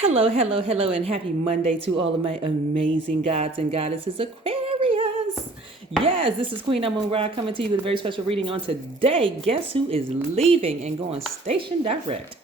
Hello, hello, hello, and happy Monday to all of my amazing gods and goddesses, Aquarius. Yes, this is Queen Amun Ra coming to you with a very special reading on today. Guess who is leaving and going station direct?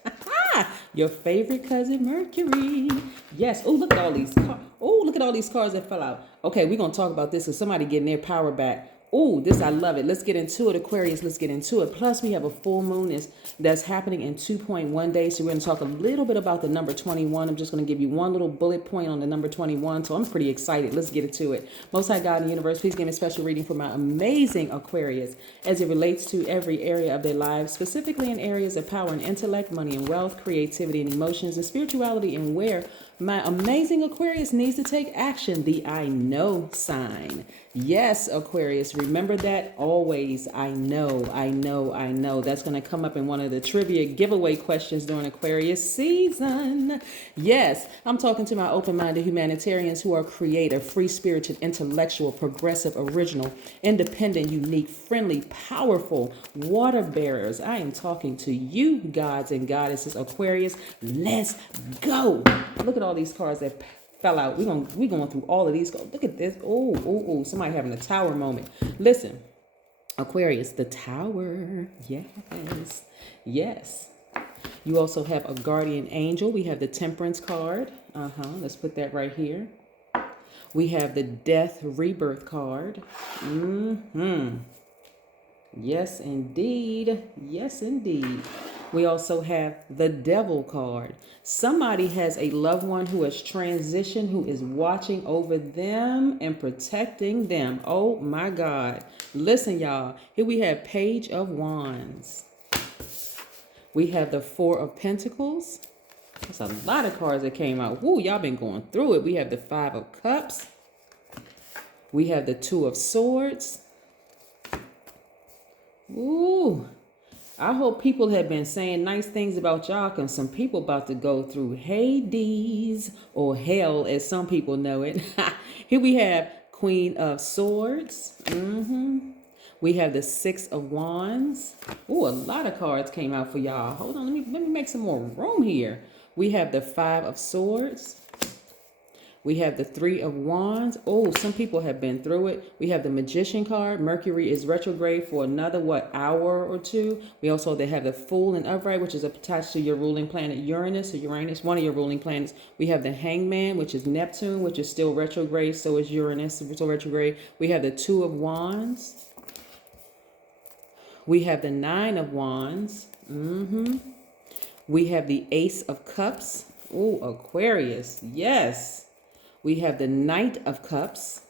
Your favorite cousin, Mercury. Yes. Oh, look at all these cards. Oh, look at all these cards that fell out. Okay, we're going to talk about this. So somebody getting their power back. Oh, this, I love it. Let's get into it, Aquarius. Let's get into it. Plus, we have a full moon that's happening in 2.1 days. So we're going to talk a little bit about the number 21. I'm just going to give you one little bullet point on the number 21. So I'm pretty excited. Let's get into it. Most High God in the universe, please give me a special reading for my amazing Aquarius as it relates to every area of their lives, specifically in areas of power and intellect, money and wealth, creativity and emotions, and spirituality, and where my amazing Aquarius needs to take action, the I know sign. Yes, Aquarius, remember that always. I know, I know, I know. That's going to come up in one of the trivia giveaway questions during Aquarius season. Yes, I'm talking to my open-minded humanitarians who are creative, free-spirited, intellectual, progressive, original, independent, unique, friendly, powerful water bearers. I am talking to you, gods and goddesses, Aquarius. Let's go. Look at all these cards that fell out. We going through all of these. Look at this. Oh, somebody having a tower moment. Listen, Aquarius, the tower. Yes. Yes. You also have a guardian angel. We have the temperance card. Let's put that right here. We have the death rebirth card. Yes, indeed. Yes, indeed. We also have the devil card. Somebody has a loved one who has transitioned, who is watching over them and protecting them. Oh my God. Listen, y'all. Here we have Page of Wands. We have the Four of Pentacles. That's a lot of cards that came out. Woo, y'all been going through it. We have the Five of Cups. We have the Two of Swords. Ooh, I hope people have been saying nice things about y'all, because some people about to go through Hades, or hell as some people know it. Here we have Queen of Swords. We have the Six of Wands. Ooh, a lot of cards came out for y'all. Hold on, let me make some more room here. We have the Five of Swords. We have the Three of Wands. Oh, some people have been through it. We have the Magician card. Mercury is retrograde for another, hour or two. We also have the Fool and Upright, which is attached to your ruling planet Uranus or Uranus, one of your ruling planets. We have the Hangman, which is Neptune, which is still retrograde. So is Uranus, still retrograde. We have the Two of Wands. We have the Nine of Wands. We have the Ace of Cups. Oh, Aquarius. Yes. We have the Knight of Cups,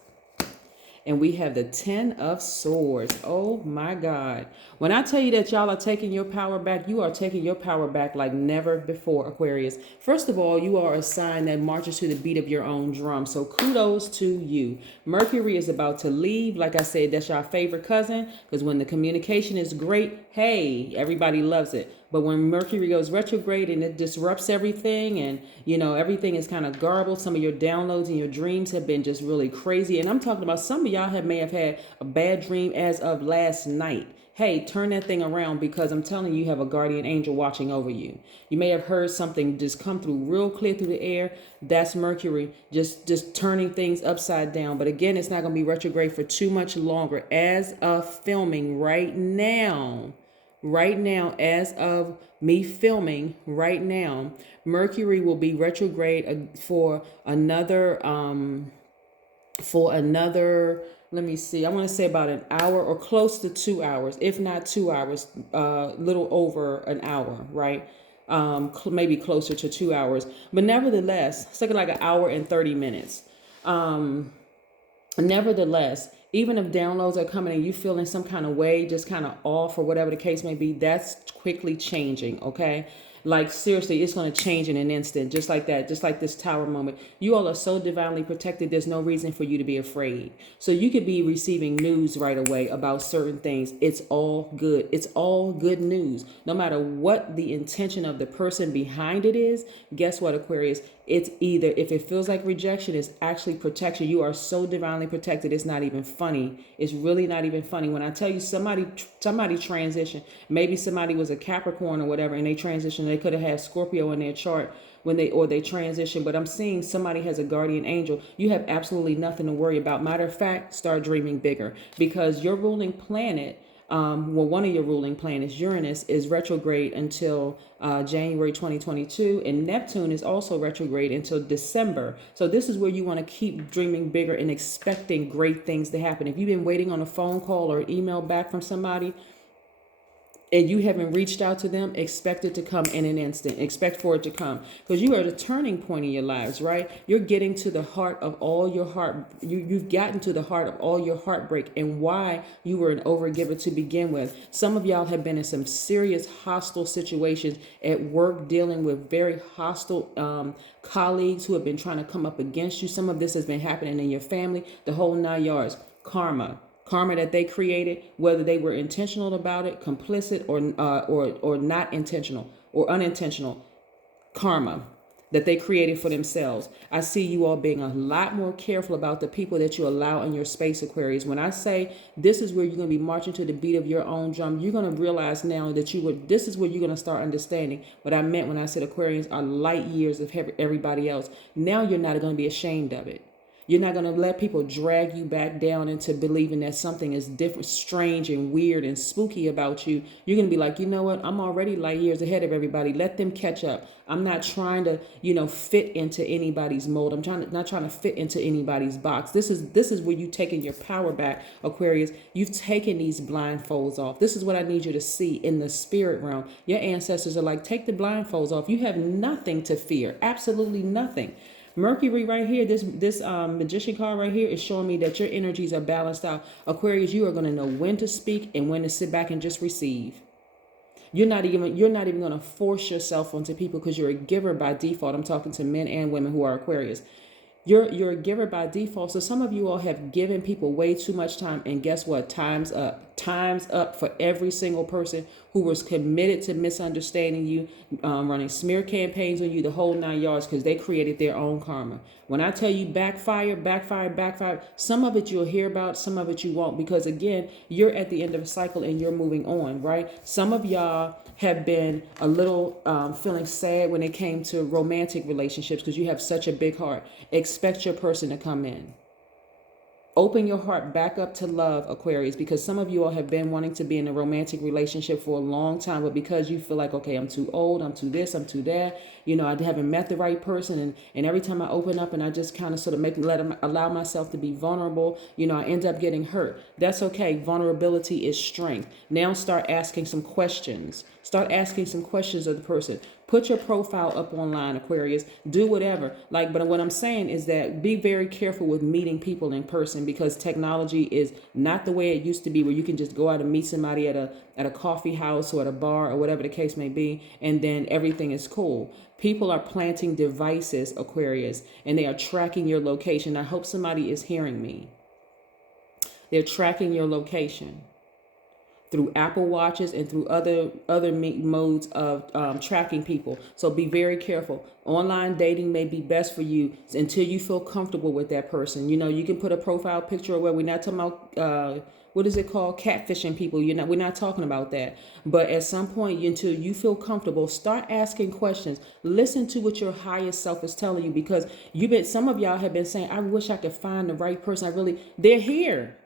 and we have the Ten of Swords. Oh my God. When I tell you that y'all are taking your power back, you are taking your power back like never before, Aquarius. First of all, you are a sign that marches to the beat of your own drum. So kudos to you. Mercury is about to leave. Like I said, that's your favorite cousin, because when the communication is great, hey, everybody loves it. But when Mercury goes retrograde and it disrupts everything, and everything is kind of garbled, some of your downloads and your dreams have been just really crazy. And I'm talking about some of y'all may have had a bad dream as of last night. Hey, turn that thing around, because I'm telling you, you have a guardian angel watching over you. You may have heard something just come through real clear through the air. That's Mercury just turning things upside down. But again, it's not going to be retrograde for too much longer. As of filming right now, as of me filming right now, Mercury will be retrograde for another, let me see, I want to say about an hour or close to 2 hours, if not 2 hours, little over an hour, right? Maybe closer to 2 hours, but nevertheless, it's like an hour and 30 minutes. Nevertheless, even if downloads are coming and you feeling some kind of way, just kind of off or whatever the case may be, that's quickly changing, okay? Like seriously, it's going to change in an instant, just like that, just like this tower moment. You all are so divinely protected. There's no reason for you to be afraid. So you could be receiving news right away about certain things. It's all good. It's all good news. No matter what the intention of the person behind it is, guess what, Aquarius? It's either, if it feels like rejection, it's actually protection. You are so divinely protected. It's not even funny. It's really not even funny. When I tell you somebody transitioned, maybe somebody was a Capricorn or whatever, and they transitioned They could have had Scorpio in their chart when they transition, but I'm seeing somebody has a guardian angel. You have absolutely nothing to worry about. Matter of fact, start dreaming bigger, because your ruling planet, one of your ruling planets, Uranus, is retrograde until January 2022, and Neptune is also retrograde until December. So this is where you want to keep dreaming bigger and expecting great things to happen. If you've been waiting on a phone call or email back from somebody, and you haven't reached out to them, expect it to come in an instant. Expect for it to come, because you are at a turning point in your lives, right? You're getting to the heart of all your heart. You've gotten to the heart of all your heartbreak and why you were an overgiver to begin with. Some of y'all have been in some serious hostile situations at work, dealing with very hostile colleagues who have been trying to come up against you. Some of this has been happening in your family, the whole 9 yards. Karma that they created, whether they were intentional about it, complicit, or not intentional or unintentional, karma that they created for themselves. I see you all being a lot more careful about the people that you allow in your space, Aquarius. When I say this is where you're going to be marching to the beat of your own drum, you're going to realize now that this is where you're going to start understanding what I meant when I said Aquarians are light years of everybody else. Now you're not going to be ashamed of it. You're not going to let people drag you back down into believing that something is different, strange and weird and spooky about you. You're going to be like, you know what? I'm already light years ahead of everybody. Let them catch up. I'm not trying to, fit into anybody's mold. Not trying to fit into anybody's box. This is where you've taken your power back, Aquarius. You've taken these blindfolds off. This is what I need you to see in the spirit realm. Your ancestors are like, take the blindfolds off. You have nothing to fear. Absolutely nothing. Mercury right here, this magician card right here is showing me that your energies are balanced out. Aquarius, you are going to know when to speak and when to sit back and just receive. You're not even going to force yourself onto people, because you're a giver by default. I'm talking to men and women who are Aquarius. You're a giver by default. So some of you all have given people way too much time, and guess what? Time's up. Time's up for every single person who was committed to misunderstanding you, running smear campaigns on you, the whole 9 yards, because they created their own karma. When I tell you backfire, some of it you'll hear about, some of it you won't, because again, you're at the end of a cycle and you're moving on, right? Some of y'all have been a little feeling sad when it came to romantic relationships, because you have such a big heart. Expect your person to come in. Open your heart back up to love, Aquarius, because some of you all have been wanting to be in a romantic relationship for a long time, but because you feel like, okay, I'm too old, I'm too this, I'm too that, I haven't met the right person, and every time I open up and I just kind of sort of allow myself to be vulnerable, I end up getting hurt. That's okay. Vulnerability is strength. Now start asking some questions. Start asking some questions of the person. Put your profile up online, Aquarius. Do whatever. But what I'm saying is that be very careful with meeting people in person, because technology is not the way it used to be, where you can just go out and meet somebody at a coffee house or at a bar or whatever the case may be, and then everything is cool. People are planting devices, Aquarius, and they are tracking your location. I hope somebody is hearing me. They're tracking your location through Apple Watches and through other modes of tracking people. So be very careful. Online dating may be best for you until you feel comfortable with that person. You can put a profile picture where we're not talking about what is it called? Catfishing people. We're not talking about that. But at some point, until you feel comfortable, start asking questions. Listen to what your highest self is telling you, because some of y'all have been saying, I wish I could find the right person. They're here.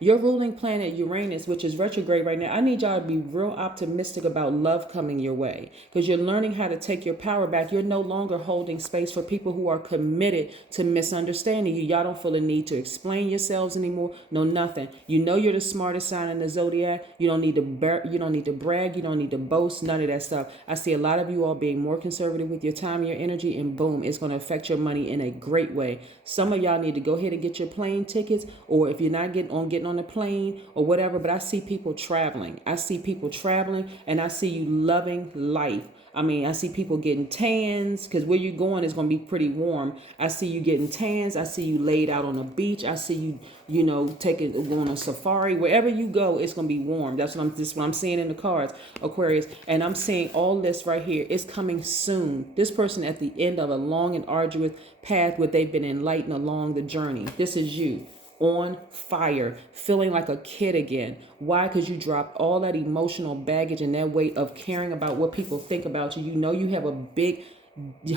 Your ruling planet Uranus, which is retrograde right now, I need y'all to be real optimistic about love coming your way, because you're learning how to take your power back. You're no longer holding space for people who are committed to misunderstanding you. Y'all don't feel the need to explain yourselves anymore. No, nothing. You're the smartest sign in the Zodiac. You don't need to brag. You don't need to boast. None of that stuff. I see a lot of you all being more conservative with your time and your energy, and boom, it's going to affect your money in a great way. Some of y'all need to go ahead and get your plane tickets, or if you're not getting on the plane or whatever, but I see people traveling. And I see you loving life. I see people getting tans, because where you're going is going to be pretty warm. I see you getting tans. I see you laid out on a beach. I see you, going on a safari. Wherever you go, it's going to be warm. That's what I'm seeing in the cards, Aquarius. And I'm seeing all this right here. It's coming soon. This person at the end of a long and arduous path where they've been enlightened along the journey. This is you. on fire, feeling like a kid again. Why? Because you dropped all that emotional baggage and that weight of caring about what people think about you. You know you have a big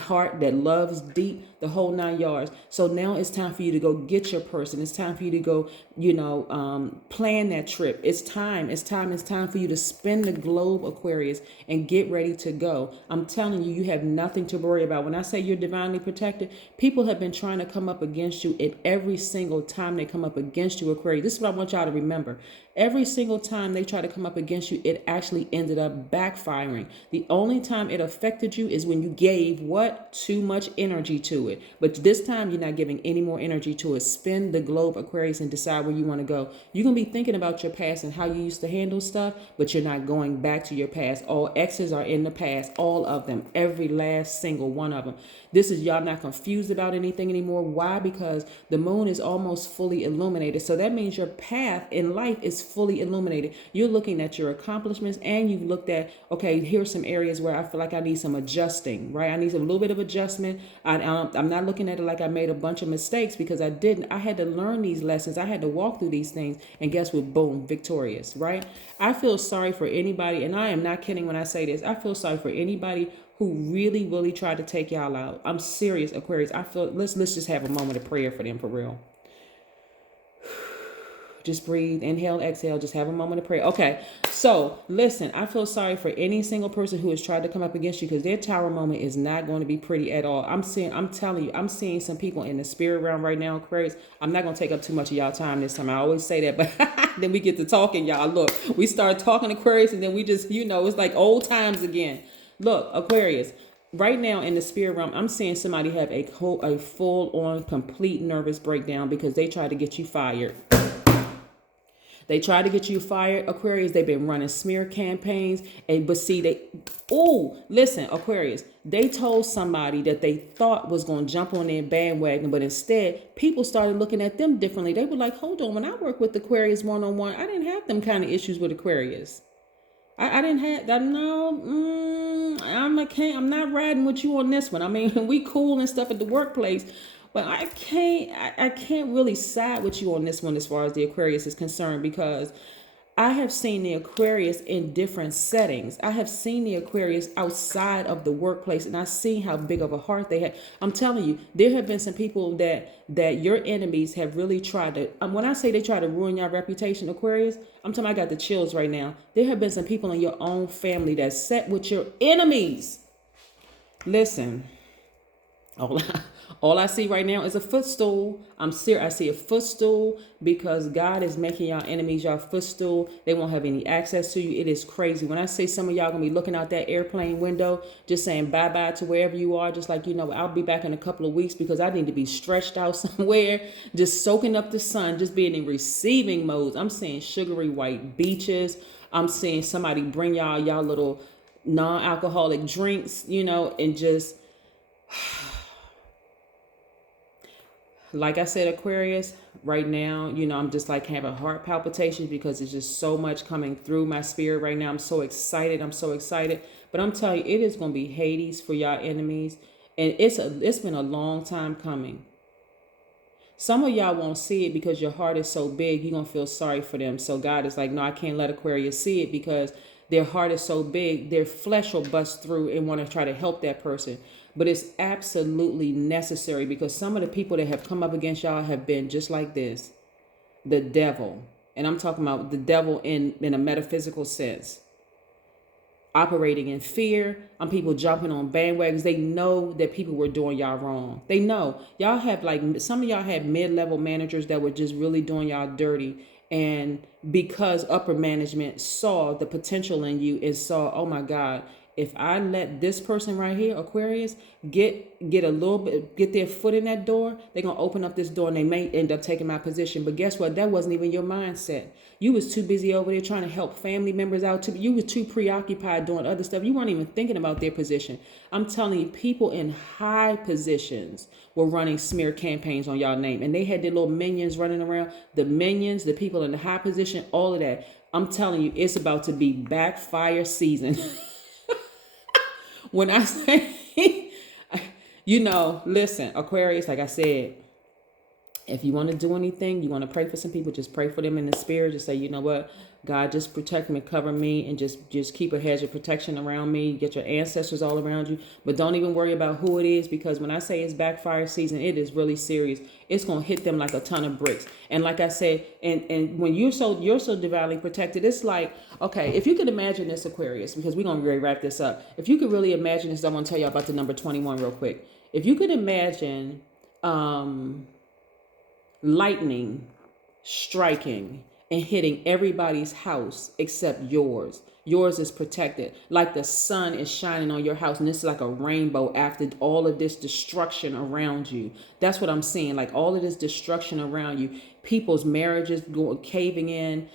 heart that loves deep, the whole 9 yards. So now it's time for you to go get your person. It's time for you to go, plan that trip. It's time for you to spin the globe, Aquarius, and get ready to go. I'm telling you, you have nothing to worry about. When I say you're divinely protected, people have been trying to come up against you, and every single time they come up against you, Aquarius, this is what I want y'all to remember. Every single time they try to come up against you, it actually ended up backfiring. The only time it affected you is when you gave what? Too much energy to it. But this time you're not giving any more energy to it. Spin the globe, Aquarius, and decide where you want to go. You're going to be thinking about your past and how you used to handle stuff, but you're not going back to your past. All exes are in the past, all of them, every last single one of them. This is y'all not confused about anything anymore. Why? Because the moon is almost fully illuminated. So that means your path in life is fully illuminated. You're looking at your accomplishments, and you've looked at, okay, here's some areas where I feel like I need some adjusting, right? I need a little bit of adjustment. I'm not looking at it like I made a bunch of mistakes, because I didn't. I had to learn these lessons. I had to walk through these things, and guess what? Boom, victorious, right? I feel sorry for anybody, and I am not kidding when I say this. I feel sorry for anybody who really tried to take y'all out. I'm serious, Aquarius. I feel, let's just have a moment of prayer for them, for real. Just breathe, inhale, exhale, just have a moment of prayer. Okay, so listen, I feel sorry for any single person who has tried to come up against you, because their tower moment is not going to be pretty at all. I'm telling you, I'm seeing some people in the spirit realm right now, Aquarius. I'm not going to take up too much of y'all time this time. I always say that, but then we get to talking, y'all. Look, we start talking, Aquarius, and then we just, it's like old times again. Look, Aquarius, right now in the spirit realm, I'm seeing somebody have a full-on, complete nervous breakdown because they tried to get you fired. They tried to get you fired, Aquarius. They've been running smear campaigns. Listen, Aquarius, they told somebody that they thought was going to jump on their bandwagon, but instead, people started looking at them differently. They were like, hold on, when I work with Aquarius one-on-one, I didn't have them kind of issues with Aquarius. I didn't have that. No, I'm not riding with you on this one. I mean, we cool and stuff at the workplace, but I can't really side with you on this one as far as the Aquarius is concerned, because I have seen the Aquarius in different settings. I have seen the Aquarius outside of the workplace, and I've seen how big of a heart they have. I'm telling you, there have been some people that your enemies have really tried to, when I say they try to ruin your reputation, Aquarius, I'm talking, I got the chills right now. There have been some people in your own family that set with your enemies. Listen, all I see right now is a footstool. I'm serious. I see a footstool, because God is making y'all enemies y'all footstool. They won't have any access to you. It is crazy. When I say some of y'all gonna be looking out that airplane window, just saying bye-bye to wherever you are, just like, I'll be back in a couple of weeks because I need to be stretched out somewhere, just soaking up the sun, just being in receiving modes. I'm seeing sugary white beaches. I'm seeing somebody bring y'all little non-alcoholic drinks, and just... Like I said, Aquarius, right now, I'm just like having heart palpitations, because it's just so much coming through my spirit right now. I'm so excited. But I'm telling you, it is going to be Hades for y'all enemies. And it's been a long time coming. Some of y'all won't see it because your heart is so big, you're going to feel sorry for them. So God is like, no, I can't let Aquarius see it, because their heart is so big, their flesh will bust through and want to try to help that person. But it's absolutely necessary, because some of the people that have come up against y'all have been just like this. The devil. And I'm talking about the devil in a metaphysical sense. Operating in fear. People jumping on bandwagons. They know that people were doing y'all wrong. They know. Y'all have some of y'all had mid-level managers that were just really doing y'all dirty. And because upper management saw the potential in you and saw, oh my God, if I let this person right here, Aquarius, get a little bit, get their foot in that door, they're going to open up this door and they may end up taking my position. But guess what? That wasn't even your mindset. You was too busy over there trying to help family members out. You were too preoccupied doing other stuff. You weren't even thinking about their position. I'm telling you, people in high positions were running smear campaigns on y'all name. And they had their little minions running around. The minions, the people in the high position, all of that. I'm telling you, it's about to be backfire season. When I say, listen, Aquarius, like I said, If you want to do anything, you want to pray for some people, just pray for them in the spirit. Just say, you know what, God, just protect me, cover me, and just keep a hedge of protection around me. Get your ancestors all around you. But don't even worry about who it is, because when I say it's backfire season, it is really serious. It's going to hit them like a ton of bricks. And like I said, and when you're so divinely protected, it's like, okay, if you could imagine this, Aquarius, because we're going to really wrap this up. If you could really imagine this, I want to tell you about the number 21 real quick. If you could imagine lightning striking and hitting everybody's house except yours. Yours is protected. Like the sun is shining on your house, and it's like a rainbow after all of this destruction around you. That's what I'm seeing. Like all of this destruction around you. People's marriages going caving in.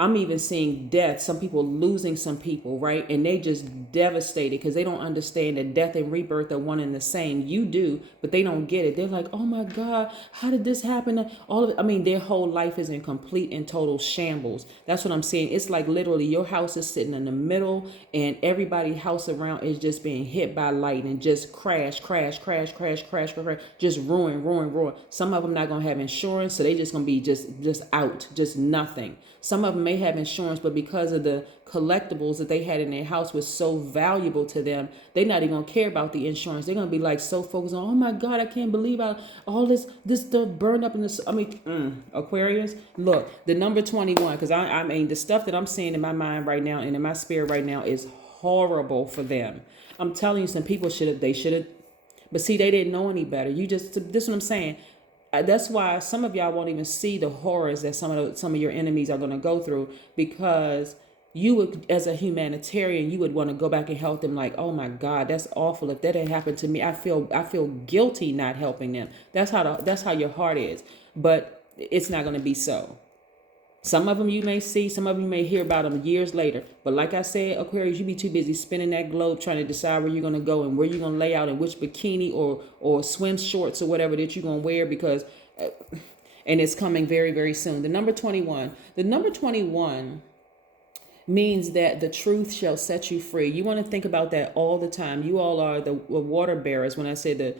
I'm even seeing death, some people losing some people, right? And they just devastated because they don't understand that death and rebirth are one and the same. You do, but they don't get it. They're like, oh my God, how did this happen? All of it. I mean, their whole life is in complete and total shambles. That's what I'm saying. It's like literally your house is sitting in the middle and everybody's house around is just being hit by lightning, just crash, just ruin. Some of them not going to have insurance, so they just going to be just out, just nothing. Some of them may have insurance, but because of the collectibles that they had in their house was so valuable to them, they're not even going to care about the insurance. They're going to be like so focused on, oh my God, I can't believe all this stuff burned up in this. I mean, Aquarius, look, the number 21, because I mean, the stuff that I'm seeing in my mind right now and in my spirit right now is horrible for them. I'm telling you, some people should have, but see, they didn't know any better. This is what I'm saying. That's why some of y'all won't even see the horrors that some of your enemies are going to go through, because you would, as a humanitarian, you would want to go back and help them. Like, oh my God, that's awful. If that had happened to me, I feel guilty not helping them. That's how your heart is. But it's not going to be so. Some of them you may see, some of you may hear about them years later. But like I said, Aquarius, you be too busy spinning that globe trying to decide where you're going to go and where you're going to lay out and which bikini or swim shorts or whatever that you're going to wear, because, and it's coming very, very soon. The number 21 means that the truth shall set you free. You want to think about that all the time. You all are the water bearers when I say the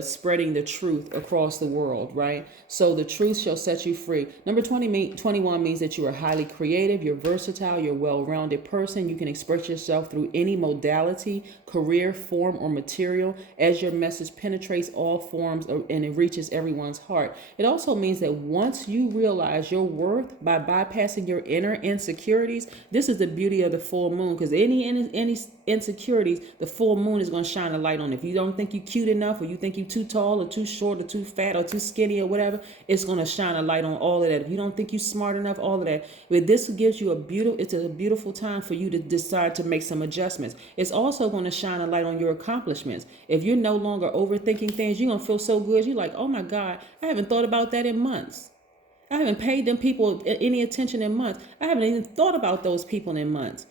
spreading the truth across the world, right? So the truth shall set you free. Number 21 means that you are highly creative, you're versatile, you're a well-rounded person. You can express yourself through any modality, career, form, or material as your message penetrates all forms and it reaches everyone's heart. It also means that once you realize your worth by bypassing your inner insecurities, this is the beauty of the full moon, because any insecurities, the full moon is going to shine a light on. If you don't think you're cute enough, or you think you're too tall or too short or too fat or too skinny or whatever, it's going to shine a light on all of that. If you don't think you're smart enough, all of that. But this gives you it's a beautiful time for you to decide to make some adjustments. It's also going to shine a light on your accomplishments. If you're no longer overthinking things, you're going to feel so good. You're like, oh my God, I haven't thought about that in months. I haven't paid them people any attention in months. I haven't even thought about those people in months.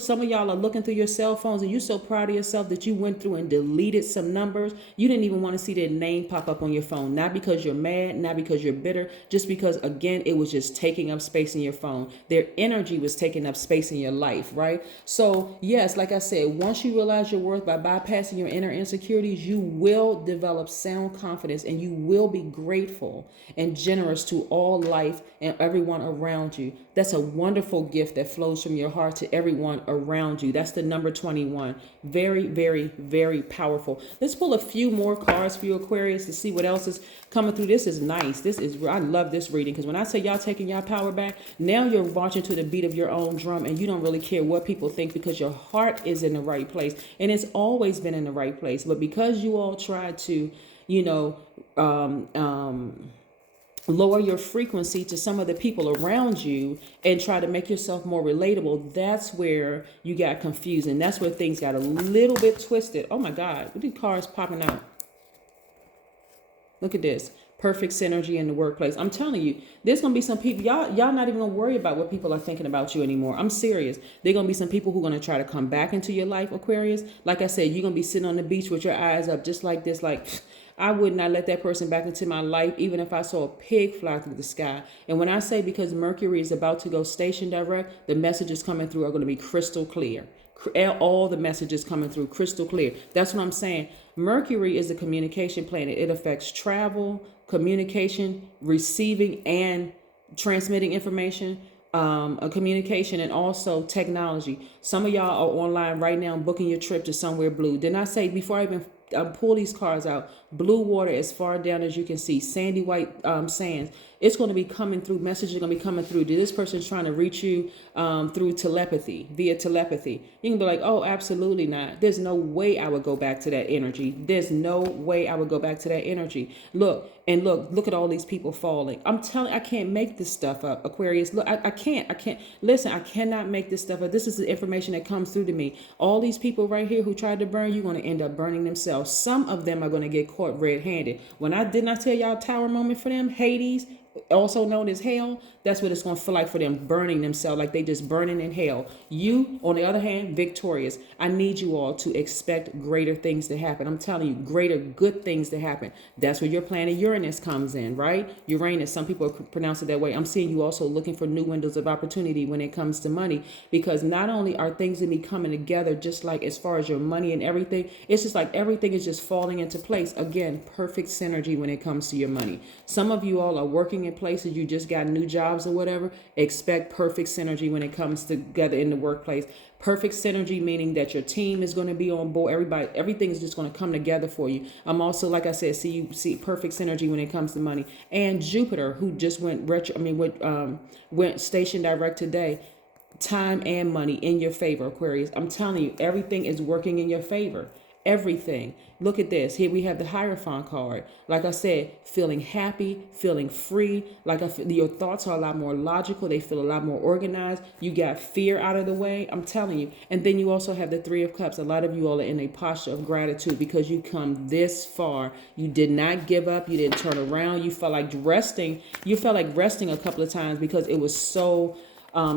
Some of y'all are looking through your cell phones and you're so proud of yourself that you went through and deleted some numbers. You didn't even want to see their name pop up on your phone. Not because you're mad, not because you're bitter, just because, again, it was just taking up space in your phone. Their energy was taking up space in your life, right? So yes, like I said, once you realize your worth by bypassing your inner insecurities, you will develop sound confidence and you will be grateful and generous to all life and everyone around you. That's a wonderful gift that flows from your heart to everyone around you. That's the number 21. Very, very, very powerful. Let's pull a few more cards for you, Aquarius, to see what else is coming through. This is nice. I love this reading, because when I say y'all taking y'all power back, now you're marching to the beat of your own drum and you don't really care what people think, because your heart is in the right place, and it's always been in the right place. But because you all tried to, lower your frequency to some of the people around you and try to make yourself more relatable, that's where you got confused, and that's where things got a little bit twisted. Oh my God, look at these cards popping out. Look at this. Perfect synergy in the workplace. I'm telling you, there's going to be some people, y'all not even going to worry about what people are thinking about you anymore. I'm serious. There're going to be some people who are going to try to come back into your life, Aquarius. Like I said, you're going to be sitting on the beach with your eyes up just like this, like, I would not let that person back into my life, even if I saw a pig fly through the sky. And when I say, because Mercury is about to go station direct, the messages coming through are going to be crystal clear. All the messages coming through crystal clear. That's what I'm saying. Mercury is a communication planet. It affects travel, communication, receiving and transmitting information, a communication, and also technology. Some of y'all are online right now booking your trip to somewhere blue. Didn't I say before I even pull these cards out, blue water as far down as you can see, sandy white sands. It's going to be coming through. Messages are going to be coming through. This person's trying to reach you through telepathy, via telepathy. You can be like, oh, absolutely not. There's no way I would go back to that energy. There's no way I would go back to that energy. Look at all these people falling. I'm telling, I can't make this stuff up, Aquarius. Look, I can't. Listen, I cannot make this stuff up. This is the information that comes through to me. All these people right here who tried to burn you, going to end up burning themselves. Some of them are going to get caught red-handed. When I did not tell y'all tower moment for them, Hades, also known as hell, that's what it's going to feel like for them, burning themselves, like they just burning in hell. You, on the other hand, victorious. I need you all to expect greater things to happen. I'm telling you, greater good things to happen. That's where your planet Uranus comes in, right? Uranus, some people pronounce it that way. I'm seeing you also looking for new windows of opportunity when it comes to money, because not only are things going to be coming together, just like as far as your money and everything, it's just like everything is just falling into place. Again, perfect synergy when it comes to your money. Some of you all are working in places, you just got new jobs or whatever. Expect perfect synergy when it comes together in the workplace. Perfect synergy meaning that your team is going to be on board. Everything is just going to come together for you. I'm also, like I said, see perfect synergy when it comes to money. And Jupiter, who just went went station direct today. Time and money in your favor, Aquarius. I'm telling you, everything is working in your favor. Everything. Look at this. Here we have the Hierophant card. Like I said, feeling happy, feeling free. Your thoughts are a lot more logical. They feel a lot more organized. You got fear out of the way. I'm telling you. And then you also have the Three of Cups. A lot of you all are in a posture of gratitude because you come this far. You did not give up. You didn't turn around. You felt like resting. You felt like resting a couple of times because it was so...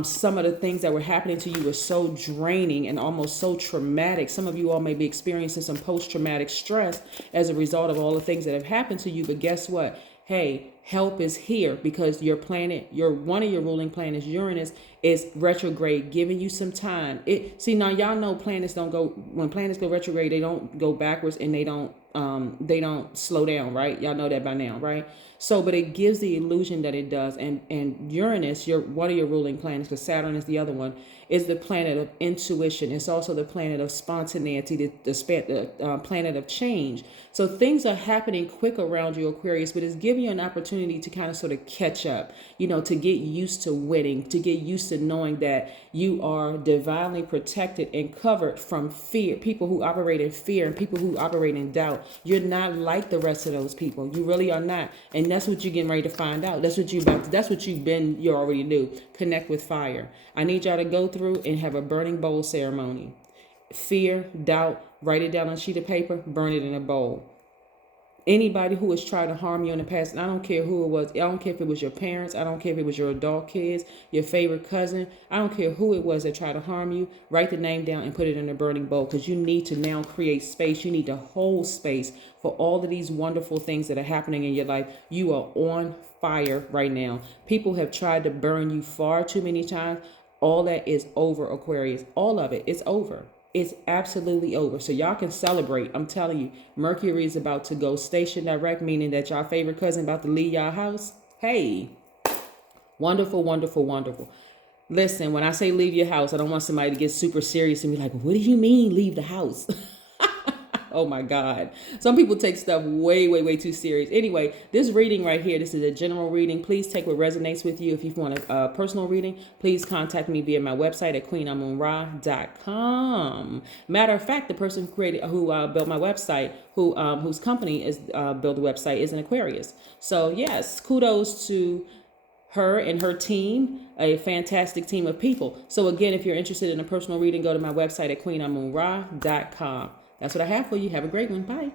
some of the things that were happening to you were so draining and almost so traumatic. Some of you all may be experiencing some post-traumatic stress as a result of all the things that have happened to you. But guess what? Hey, help is here because your planet, one of your ruling planets, Uranus, is retrograde, giving you some time. See, now y'all know planets don't go, when planets go retrograde, they don't go backwards and they don't slow down, right? Y'all know that by now, right? So, but it gives the illusion that it does. And Uranus, one of your ruling planets, because Saturn is the other one, is the planet of intuition. It's also the planet of spontaneity, the planet of change. So things are happening quick around you, Aquarius, but it's giving you an opportunity to kind of sort of catch up, to get used to winning, to get used to knowing that you are divinely protected and covered from fear, people who operate in fear and people who operate in doubt. You're not like the rest of those people. You really are not. And that's what you're getting ready to find out. That's what you already knew. Connect with fire. I need y'all to go through and have a burning bowl ceremony. Fear, doubt, write it down on a sheet of paper, burn it in a bowl. Anybody who has tried to harm you in the past, and I don't care who it was. I don't care if it was your parents. I don't care if it was your adult kids, your favorite cousin. I don't care who it was that tried to harm you. Write the name down and put it in a burning bowl, because you need to now create space. You need to hold space for all of these wonderful things that are happening in your life. You are on fire right now. People have tried to burn you far too many times. All that is over, Aquarius. All of it is over. It's absolutely over. So y'all can celebrate. I'm telling you, Mercury is about to go station direct, meaning that y'all favorite cousin about to leave y'all house. Hey, wonderful, wonderful, wonderful. Listen, when I say leave your house, I don't want somebody to get super serious and be like, what do you mean leave the house? Oh my God. Some people take stuff way, way, way too serious. Anyway, this reading right here, this is a general reading. Please take what resonates with you. If you want a personal reading, please contact me via my website at queenamunra.com. Matter of fact, the person who built my website, whose company is built the website, is an Aquarius. So yes, kudos to her and her team, a fantastic team of people. So again, if you're interested in a personal reading, go to my website at queenamunra.com. That's what I have for you. Have a great one. Bye.